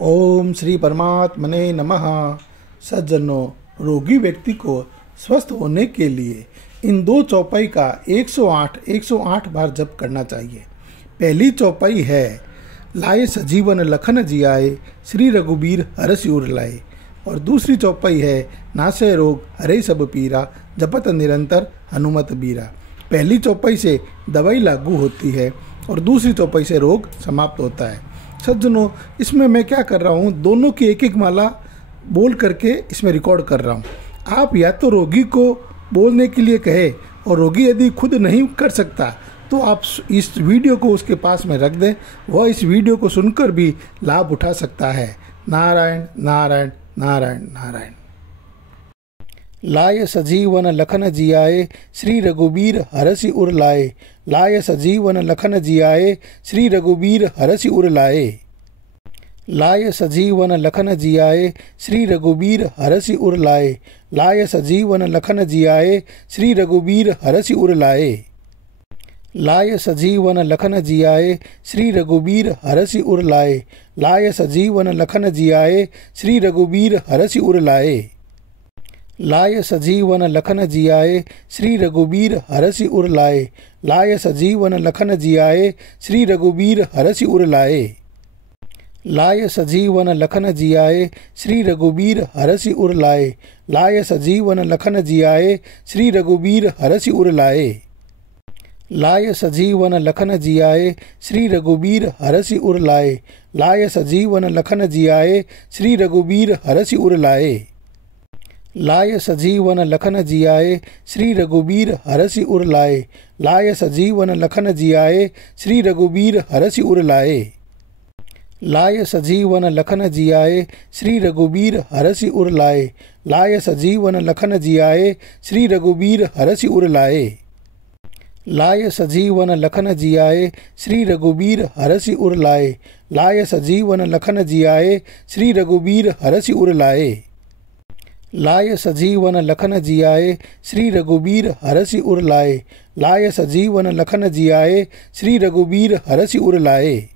ओम श्री परमात्मने नमः। सज्जनों, रोगी व्यक्ति को स्वस्थ होने के लिए इन दो चौपाई का 108 बार जप करना चाहिए। पहली चौपाई है लाए सजीवन लखन जियाए श्री रघुबीर हरषि उर लाए, और दूसरी चौपाई है नासै रोग हरे सब पीरा जपत निरंतर हनुमत बीरा। पहली चौपाई से दवाई लागू होती है और दूसरी चौपाई से रोग समाप्त होता है। सज्जनों, इसमें मैं क्या कर रहा हूँ, दोनों की एक एक माला बोल करके इसमें रिकॉर्ड कर रहा हूँ। आप या तो रोगी को बोलने के लिए कहे, और रोगी यदि खुद नहीं कर सकता तो आप इस वीडियो को उसके पास में रख दें, वह इस वीडियो को सुनकर भी लाभ उठा सकता है। नारायण नारायण नारायण नारायण। लाय सजीवन लखन जियाए श्री रघुबीर हरषि उर लाए, लाय सजीवन लखन जियाए श्री रघुबीर हरषि उर लाए, लाय सजीवन लखन जियाए श्री रघुबीर हरषि उर लाए, लाय सजीवन लखन जियाए श्री रघुबीर हरषि उर लाए, लाय सजीवन लखन जियाए श्री रघुबीर हरषि उर लाए, लाय सजीवन लखन जियाए श्री रघुबीर हरषि उर लाए, लाय सजीवन लखन जियाए श्री रघुबीर हरषि उर लाए, लाय सजीवन लखन जियाए श्री रघुबीर हरषि उर लाए, लाय सजीवन लखन जियाए श्री रघुबीर हरषि उर लाए, लाय सजीवन लखन जियाए श्री रघुबीर हरषि उर लाए, लाय सजीवन लखन जियाए श्री रघुबीर हरषि उर लाए, लाय सजीवन लखन जियाए श्री रघुबीर हरषि उर लाए, लाय सजीवन लखन जियाए श्री रघुबीर हरषि उर लाए, लाय सजीवन लखन जियाए श्री रघुबीर हरषि उर लाए, लाय सजीवन लखन जियाए श्री रघुबीर हरषि उर लाए, लाय सजीवन लखन जियाए श्री रघुबीर हरषि उर लाए, लाय सजीवन लखन जियाए श्री रघुबीर हरषि उर लाए, लाय सजीवन लखन जियाए श्री रघुबीर हरषि उर लाए, लाय सजीवन लखन जियाए श्री रघुबीर हरषि उर लाए, लाय सजीवन लखन जियाए श्री रघुबीर हरषि उर लाए, लाय सजीवन लखन जियाए श्री रघुबीर हरषि उर लाए, लाय सजीवन लखन जियाए श्री रघुबीर हरषि उर लाए,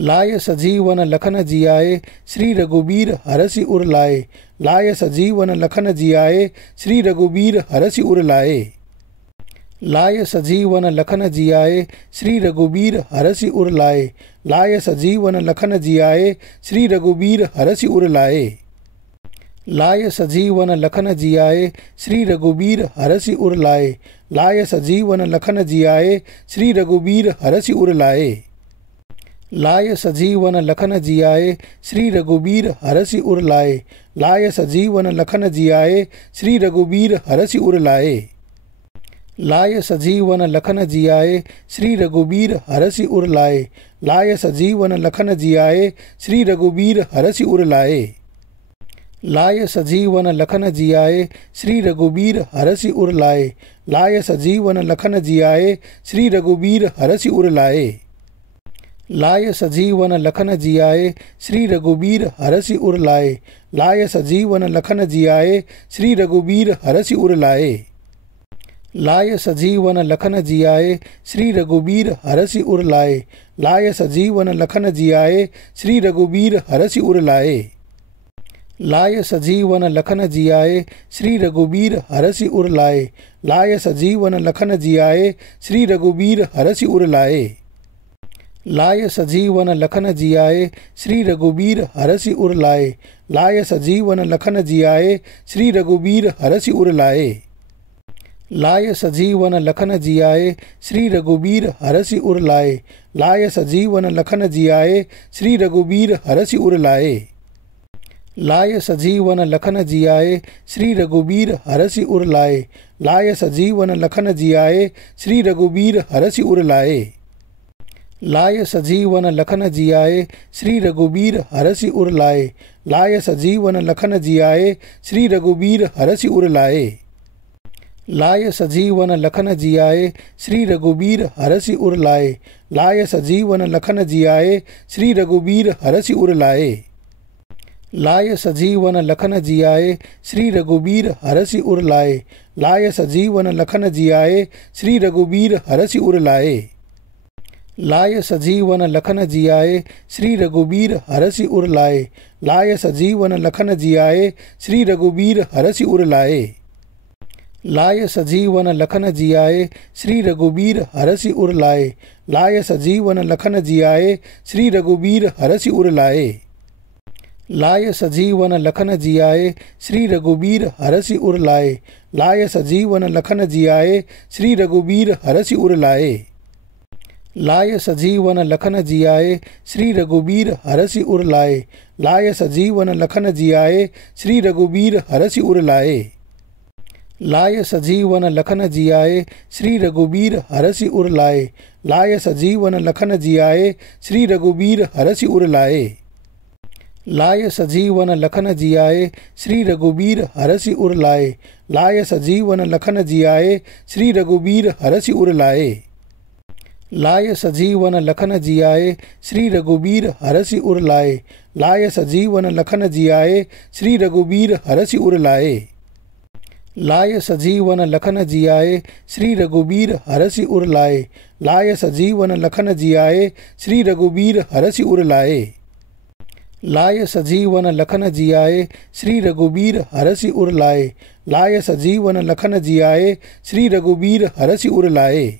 लाय सजीवन लखन जियाए श्री रघुबीर हरषि उर लाए, लाय सजीवन लखन जियाए श्री रघुबीर हरषि उर लाए, लाय सजीवन लखन जियाए श्री रघुबीर हरषि उर लाए, लाय सजीवन लखन जियाए श्री रघुबीर हरषि उर लाए, लाय सजीवन लखन जियाए श्री रघुबीर हरषि उर लाए, लाय सजीवन लखन जियाए श्री रघुबीर हरषि उर लाए, लाय सजीवन लखन जियाए श्री रघुबीर हरषि उर लाए, लाय सजीवन लखन जियाए श्री रघुबीर हरषि उर लाए, लाय सजीवन लखन जियाए श्री रघुबीर हरषि उर लाए, लाय सजीवन लखन जियाए श्री रघुबीर हरषि उर लाए, लाय सजीवन लखन जियाए श्री रघुबीर हरषि उर लाए, लाय सजीवन लखन जियाए श्री रघुबीर हरषि उर लाए, लाय सजीवन लखन जियाए श्री रघुबीर हरषि उर लाए, लाय सजीवन लखन जियाए श्री रघुबीर हरषि उर लाए, लाय सजीवन लखन जियाए श्री रघुबीर हरषि उर लाए, लाय सजीवन लखन जियाए श्री रघुबीर हरषि उर लाए, लाय सजीवन लखन जियाए श्री रघुबीर हरषि उर लाए, लाय सजीवन लखन जियाए श्री रघुबीर हरषि उर लाए, लाय सजीवन लखन जियाए श्री रघुबीर हरषि उर लाए, लाय सजीवन लखन जियाए श्री रघुबीर हरषि उर लाए, लाय सजीवन लखन जियाए श्री रघुबीर हरषि उर लाए, लाय सजीवन लखन जियाए श्री रघुबीर हरषि उर लाए, लाय सजीवन लखन जियाए श्री रघुबीर हरषि उर लाए, लाय सजीवन लखन जियाए श्री रघुबीर हरषि उर लाए, लाय सजीवन लखन जियाए श्री रघुबीर हरषि उर लाए, लाय सजीवन लखन जियाए श्री रघुबीर हरषि उर लाए, लाय सजीवन लखन जियाए श्री रघुबीर हरषि उर लाए, लाय सजीवन लखन जियाए श्री रघुबीर हरषि उर लाए, लाय सजीवन लखन जियाए श्री रघुबीर हरषि उर लाए। लाय सजीवन लखन जियाए श्री रघुबीर हरषि उर लाए। लाय सजीवन लखन जियाए श्री रघुबीर हरषि उर लाए। लाय सजीवन लखन जियाए श्री रघुबीर हरषि उर लाए। लाय सजीवन लखन जियाए श्री रघुबीर हरषि उर लाए। लाय सजीवन लखन जियाए श्री रघुबीर हरषि उर लाए। लाय सजीवन लखन जियाए श्री रघुबीर हरषि उर लाए। लाय सजीवन लखन जियाए श्री रघुबीर हरषि उर लाए। लाय सजीवन लखन जियाए श्री रघुबीर हरषि उर लाए। लाय सजीवन लखन जियाए श्री रघुबीर हरषि उर लाए। लाय सजीवन लखन जियाए श्री रघुबीर हरषि उर लाए। लाय सजीवन लखन जियाए श्री रघुबीर हरषि उर लाए। लाय सजीवन लखन जियाए श्री रघुबीर हरषि उर लाए। लाय सजीवन लखन जियाए श्री रघुबीर हरषि उर लाए। लाय सजीवन लखन जियाए श्री रघुबीर हरषि उर लाए। लाय सजीवन लखन जियाए श्री रघुबीर हरषि उर लाए। लाय सजीवन लखन जियाए श्री रघुबीर हरषि उर लाए। लाय सजीवन लखन जियाए श्री रघुबीर हरषि उर लाए।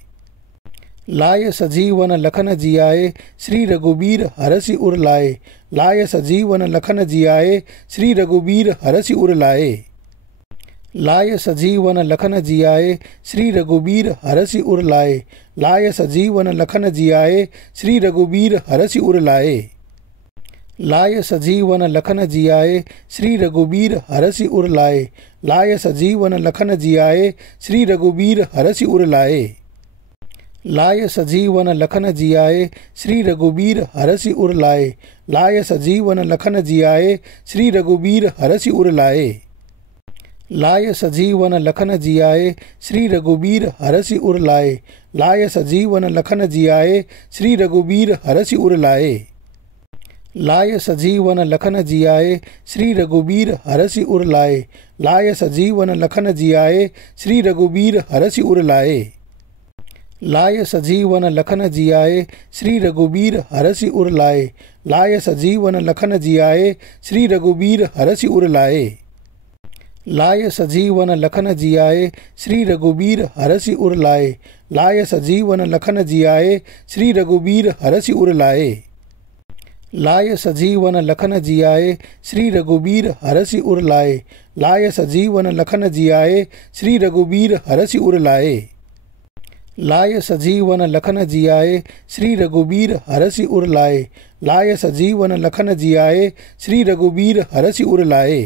लाय सजीवन लखन जियाए श्री रघुबीर हरषि उर लाए। लाय सजीवन लखन जियाए श्री रघुबीर हरषि उर लाए। लाय सजीवन लखन जियाए श्री रघुबीर हरषि उर लाए। लाय सजीवन लखन जियाए श्री रघुबीर हरषि उर लाए। लाय सजीवन लखन जियाए श्री रघुबीर हरषि उर लाए। लाय सजीवन लखन जियाए श्री रघुबीर हरषि उर लाए। लाय सजीवन लखन जियाए श्री रघुबीर हरषि उर लाए। लाय सजीवन लखन जियाए श्री रघुबीर हरषि उर लाए। लाय सजीवन लखन जियाए श्री रघुबीर हरषि उर लाए। लाय सजीवन लखन जियाए श्री रघुबीर हरषि उर लाए। लाय सजीवन लखन जियाए श्री रघुबीर हरषि उर लाए। लाय सजीवन लखन जियाए श्री रघुबीर हरषि उर लाए। लाय सजीवन लखन जियाए श्री रघुबीर हरषि उर लाए। लाय सजीवन लखन जियाए श्री रघुबीर हरषि उर लाए। लाय सजीवन लखन जियाए श्री रघुबीर हरषि उर लाए। लाय सजीवन लखन जियाए श्री रघुबीर हरषि उर लाए। लाय सजीवन लखन जियाए श्री रघुबीर हरषि उर लाए। लाय सजीवन लखन जियाए श्री रघुबीर हरषि उर लाए। लाय सजीवन लखन जियाए श्री रघुबीर हरषि उर लाए। लाय सजीवन लखन जियाए श्री रघुबीर हरषि उर लाए। लाय सजीवन लखन जियाए श्री रघुबीर हरषि उर लाए। लाय सजीवन लखन जियाए श्री रघुबीर हरषि उर लाए। लाय सजीवन लखन जियाए श्री रघुबीर हरषि उर लाए।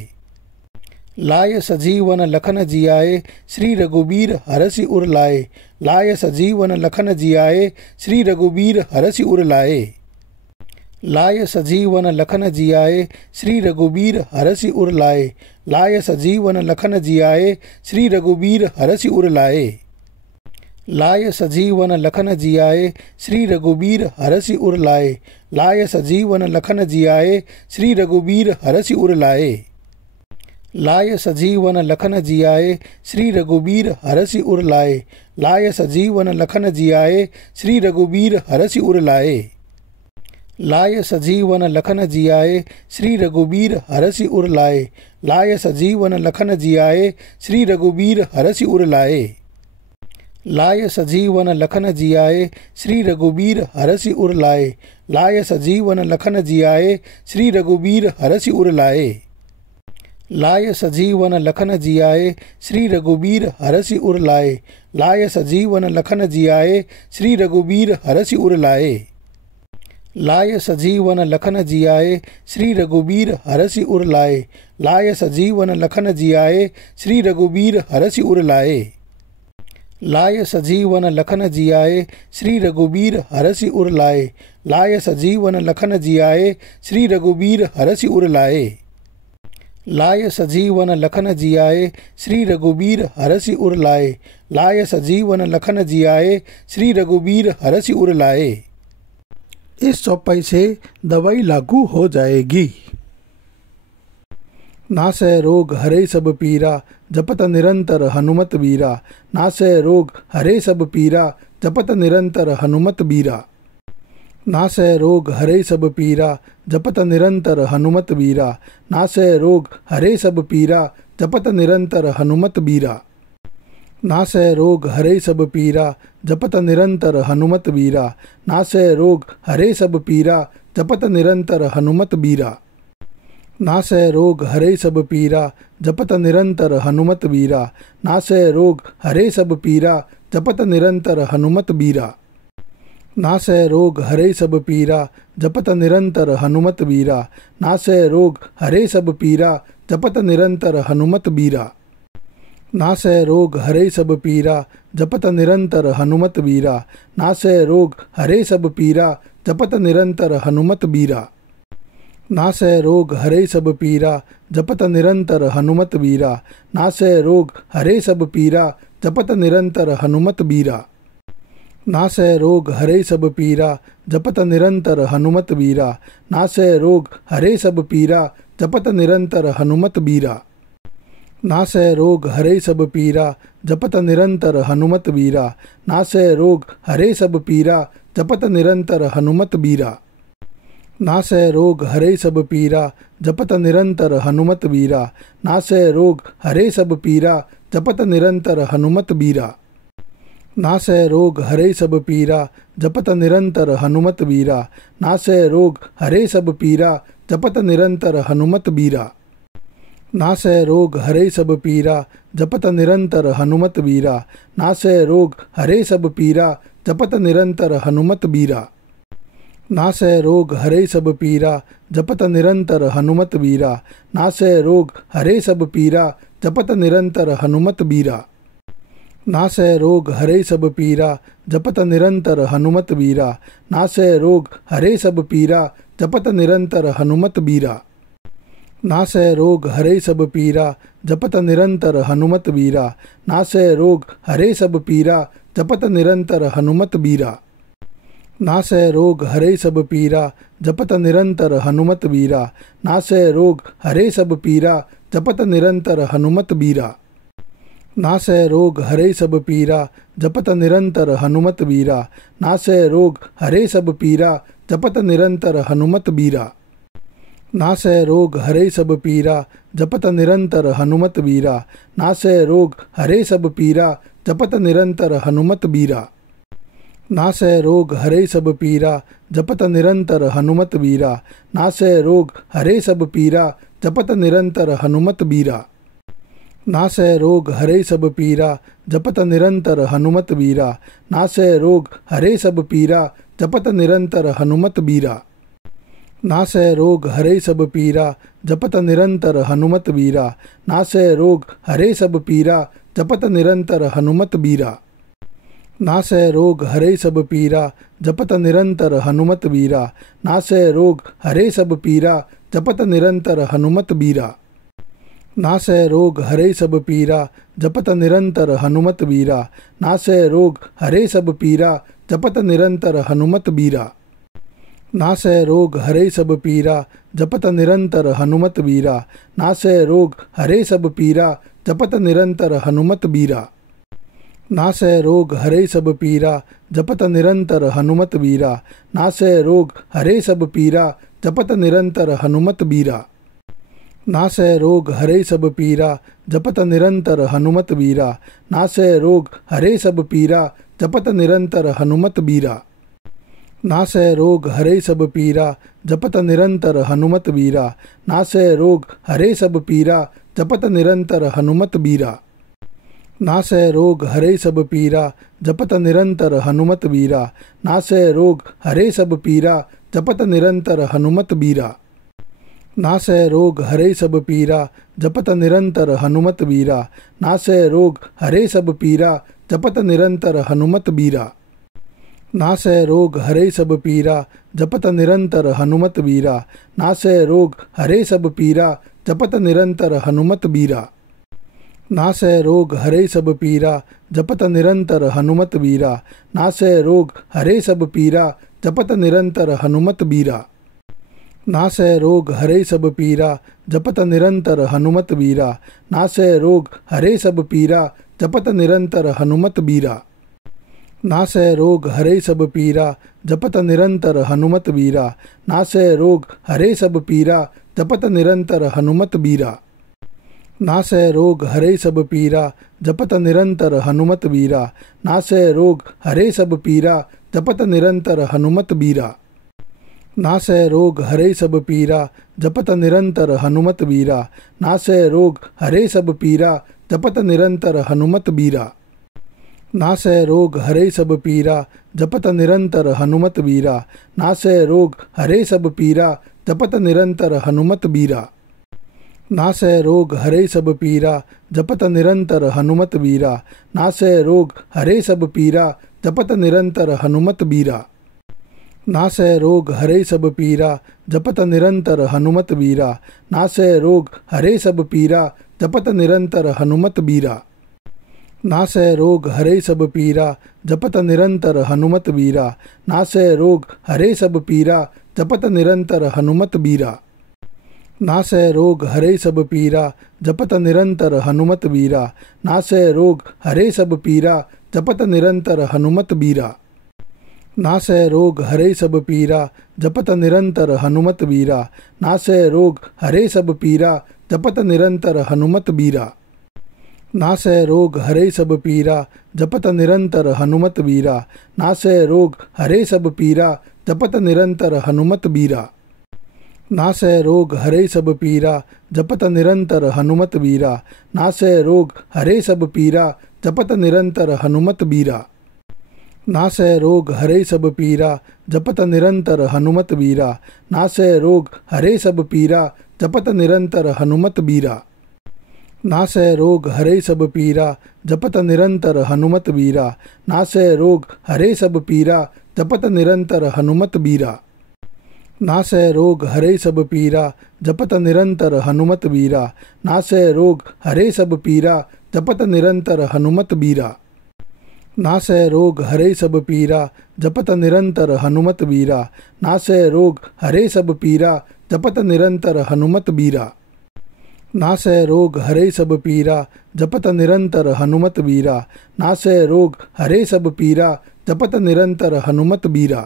लाय सजीवन लखन जियाए श्री रघुबीर हरषि उर लाए। लाय सजीवन लखन जियाए श्री रघुबीर हरषि उर लाए। लाय सजीवन लखन जियाए श्री रघुबीर हरषि उर लाए। लाय सजीवन लखन जियाए श्री रघुबीर हरषि उर लाए। लाय सजीवन लखन जियाए श्री रघुबीर हरषि उर लाए। लाय सजीवन लखन जियाए श्री रघुबीर हरषि उर लाए। लाय सजीवन लखन जियाए श्री रघुबीर हरषि उर लाए। लाय सजीवन लखन जियाए श्री रघुबीर हरषि उर लाए। लाय सजीवन लखन जियाए श्री रघुबीर हरषि उर लाए। लाय सजीवन लखन जियाए श्री रघुबीर हरषि उर लाए। लाय सजीवन लखन जियाए श्री रघुबीर हरषि उर लाए। लाय सजीवन लखन जियाए श्री रघुबीर हरषि उर लाए। लाय सजीवन लखन जियाए श्री रघुबीर हरषि उर लाए। लाय सजीवन लखन जियाए श्री रघुबीर हरषि उर लाए। लाय सजीवन लखन जियाए श्री रघुबीर हरषि उर लाए। लाय सजीवन लखन जियाए श्री रघुबीर हरषि उर लाए। लाय सजीवन लखन जियाए श्री रघुबीर हरषि उर लाए। इस चौपाई से दवाई लागू हो जाएगी। नासै रोग हरे सब पीरा, जपत निरंतर हनुमत बीरा। नासै रोग हरे सब पीरा, जपत निरंतर हनुमत बीरा। नासै रोग हरे सब पीरा जपत निरंतर हनुमत बीरा। नासै रोग हरे सब पीरा जपत निरंतर हनुमत बीरा। नासै रोग हरे सब पीरा जपत निरंतर हनुमत बीरा। नासै रोग हरे सब पीरा जपत निरंतर हनुमत बीरा। नासै रोग हरे सब पीरा जपत निरंतर हनुमत बीरा। नासै रोग हरे सब पीरा जपत निरंतर हनुमत बीरा। नासै रोग हरे सब पीरा जपत निरंतर हनुमत बीरा। नासै रोग हरे सब पीरा जपत निरंतर हनुमत बीरा। नासै रोग हरे सब पीरा जपत निरंतर हनुमत बीरा। नासै रोग हरे सब पीरा जपत निरंतर हनुमत बीरा। नासै रोग हरे सब पीरा जपत निरंतर हनुमत बीरा। नासै रोग हरे सब पीरा जपत निरंतर हनुमत बीरा। नासै रोग हरे सब पीरा जपत निरंतर हनुमत बीरा। नासै रोग हरे सब पीरा जपत निरंतर हनुमत बीरा। नासै रोग हरे सब पीरा जपत निरंतर हनुमत बीरा। नासै रोग हरे सब पीरा जपत निरंतर हनुमत बीरा। नासै रोग हरे सब पीरा जपत निरंतर हनुमत बीरा। नासै रोग हरे सब पीरा जपत निरंतर हनुमत बीरा। नासै रोग हरे सब पीरा जपत निरंतर हनुमत बीरा। नासै रोग हरे सब पीरा जपत निरंतर हनुमत बीरा। नासै रोग हरे सब पीरा जपत निरंतर हनुमत बीरा। नासै रोग हरे सब पीरा जपत निरंतर हनुमत बीरा। नासै रोग हरे सब पीरा जपत निरंतर हनुमत बीरा। नासै रोग हरे सब पीरा जपत निरंतर हनुमत बीरा। नासै रोग हरे सब पीरा जपत निरंतर हनुमत बीरा। नासै रोग हरे सब पीरा जपत निरंतर हनुमत बीरा। नासै रोग हरे सब पीरा जपत निरंतर हनुमत बीरा। नासै रोग हरे सब पीरा जपत निरंतर हनुमत बीरा। नासै रोग हरे सब पीरा जपत निरंतर हनुमत बीरा। नासै रोग हरे सब पीरा जपत निरंतर हनुमत बीरा। नासै रोग हरे सब पीरा जपत निरंतर हनुमत बीरा। नासै रोग हरे सब पीरा जपत निरंतर हनुमत बीरा। नासै रोग हरे सब पीरा जपत निरंतर हनुमत बीरा। नासै रोग हरे सब पीरा जपत निरंतर हनुमत बीरा। नासै रोग हरे सब पीरा जपत निरंतर हनुमत बीरा। नासै रोग हरे सब पीरा जपत निरंतर हनुमत बीरा। नासै रोग हरे सब पीरा जपत निरंतर हनुमत बीरा। नासै रोग हरे सब पीरा जपत निरंतर हनुमत बीरा। नासै रोग हरे सब पीरा जपत निरंतर हनुमत बीरा। नासै रोग हरे सब पीरा जपत निरंतर हनुमत बीरा। नासै रोग हरे सब पीरा जपत निरंतर हनुमत बीरा। नासै रोग हरे सब पीरा जपत निरंतर हनुमत बीरा। नासै रोग हरे सब पीरा जपत निरंतर हनुमत बीरा। नासै रोग हरे सब पीरा जपत निरंतर हनुमत बीरा। नासै रोग हरे सब पीरा जपत निरंतर हनुमत बीरा। नासै रोग हरे सब पीरा जपत निरंतर हनुमत बीरा। नासै रोग हरे सब पीरा जपत निरंतर हनुमत बीरा। नासै रोग हरे सब पीरा जपत निरंतर हनुमत बीरा। नासै रोग हरे सब पीरा जपत निरंतर हनुमत बीरा। नासै रोग हरे सब पीरा जपत निरंतर हनुमत बीरा। नासै रोग हरे सब पीरा जपत निरंतर हनुमत बीरा। नासै रोग हरे सब पीरा जपत निरंतर हनुमत बीरा। नासै रोग हरे सब पीरा जपत निरंतर हनुमत बीरा। नासै रोग हरे सब पीरा जपत निरंतर हनुमत बीरा। नासै रोग हरे सब पीरा जपत निरंतर हनुमत बीरा। नासै रोग हरे सब पीरा जपत निरंतर हनुमत बीरा। नासै रोग हरे सब पीरा जपत निरंतर हनुमत बीरा। नासै रोग हरे सब पीरा जपत निरंतर हनुमत बीरा। नासै रोग हरे सब पीरा जपत निरंतर हनुमत बीरा। नासै रोग हरे सब पीरा जपत निरंतर हनुमत बीरा। नासै रोग हरे सब पीरा जपत निरंतर हनुमत बीरा। नासै रोग हरे सब पीरा जपत निरंतर हनुमत बीरा। नासै रोग हरे सब पीरा जपत निरंतर हनुमत बीरा। नासै रोग हरे सब पीरा जपत निरंतर हनुमत बीरा। नासै रोग हरे सब पीरा जपत निरंतर हनुमत बीरा। नासै रोग हरे सब पीरा जपत निरंतर हनुमत बीरा। नासै रोग हरे सब पीरा जपत निरंतर हनुमत बीरा। नासै रोग हरे सब पीरा जपत निरंतर हनुमत बीरा। नासै रोग हरे सब पीरा जपत निरंतर हनुमत बीरा। नासै रोग हरे सब पीरा जपत निरंतर हनुमत बीरा। नासै रोग हरे सब पीरा जपत निरंतर हनुमत बीरा। नासै रोग हरे सब पीरा जपत निरंतर हनुमत बीरा। नासै रोग हरे सब पीरा जपत निरंतर हनुमत बीरा। नासै रोग हरे सब पीरा जपत निरंतर हनुमत बीरा। नासै रोग हरे सब पीरा जपत निरंतर हनुमत बीरा। नासै रोग हरे सब पीरा जपत निरंतर हनुमत बीरा। नासै रोग हरे सब पीरा जपत निरंतर हनुमत बीरा। नासै रोग हरे सब पीरा जपत निरंतर हनुमत बीरा। नासै रोग हरे सब पीरा जपत निरंतर हनुमत बीरा। नासै रोग हरे सब पीरा जपत निरंतर हनुमत बीरा। नासै रोग हरे सब पीरा जपत निरंतर हनुमत बीरा। नासै रोग हरे सब पीरा जपत निरंतर हनुमत बीरा। नासै रोग हरे सब पीरा जपत निरंतर हनुमत बीरा। नासै रोग हरे सब पीरा जपत निरंतर हनुमत बीरा। नासै रोग हरे सब पीरा जपत निरंतर हनुमत बीरा। नासै रोग हरे सब पीरा जपत निरंतर हनुमत बीरा। नासै रोग हरे सब पीरा जपत निरंतर हनुमत बीरा। नासै रोग हरे सब पीरा जपत निरंतर हनुमत बीरा। नासै रोग हरे सब पीरा जपत निरंतर हनुमत बीरा। नासै रोग हरे सब पीरा जपत निरंतर हनुमत बीरा। नासै रोग हरे सब पीरा जपत निरंतर हनुमत बीरा। नासै रोग हरे सब पीरा जपत निरंतर हनुमत बीरा। नासै रोग हरे सब पीरा जपत निरंतर हनुमत बीरा। नासै रोग हरे सब पीरा जपत निरंतर हनुमत बीरा। नासै रोग हरे सब पीरा जपत निरंतर हनुमत बीरा।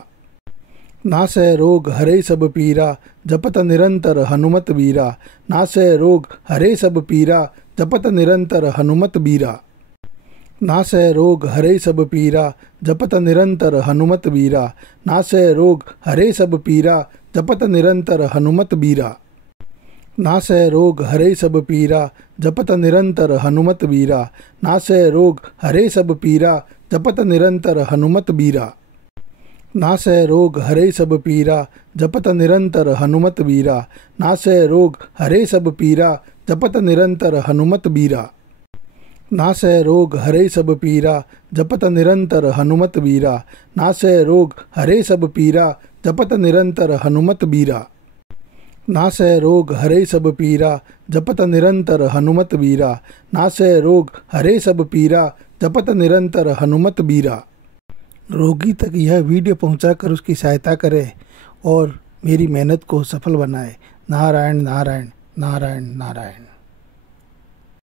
नासै रोग हरे सब पीरा जपत निरंतर हनुमत बीरा। नासै रोग हरे सब पीरा जपत निरंतर हनुमत बीरा। नासै रोग हरे सब पीरा जपत निरंतर हनुमत बीरा। नासै रोग हरे सब पीरा जपत निरंतर हनुमत बीरा। नासै रोग हरे सब पीरा जपत निरंतर हनुमत बीरा। नासै रोग हरे सब पीरा जपत निरंतर हनुमत बीरा। नासै रोग हरे सब पीरा जपत निरंतर हनुमत बीरा। नासै रोग हरे सब पीरा जपत निरंतर हनुमत बीरा। नासै रोग हरे सब पीरा जपत निरंतर हनुमत बीरा। नासै रोग हरे सब पीरा जपत निरंतर हनुमत बीरा। नासै रोग हरे सब पीरा जपत निरंतर हनुमत बीरा। रोगी तक यह वीडियो पहुंचाकर उसकी सहायता करें और मेरी मेहनत को सफल बनाए। नारायण नारायण नारायण नारायण।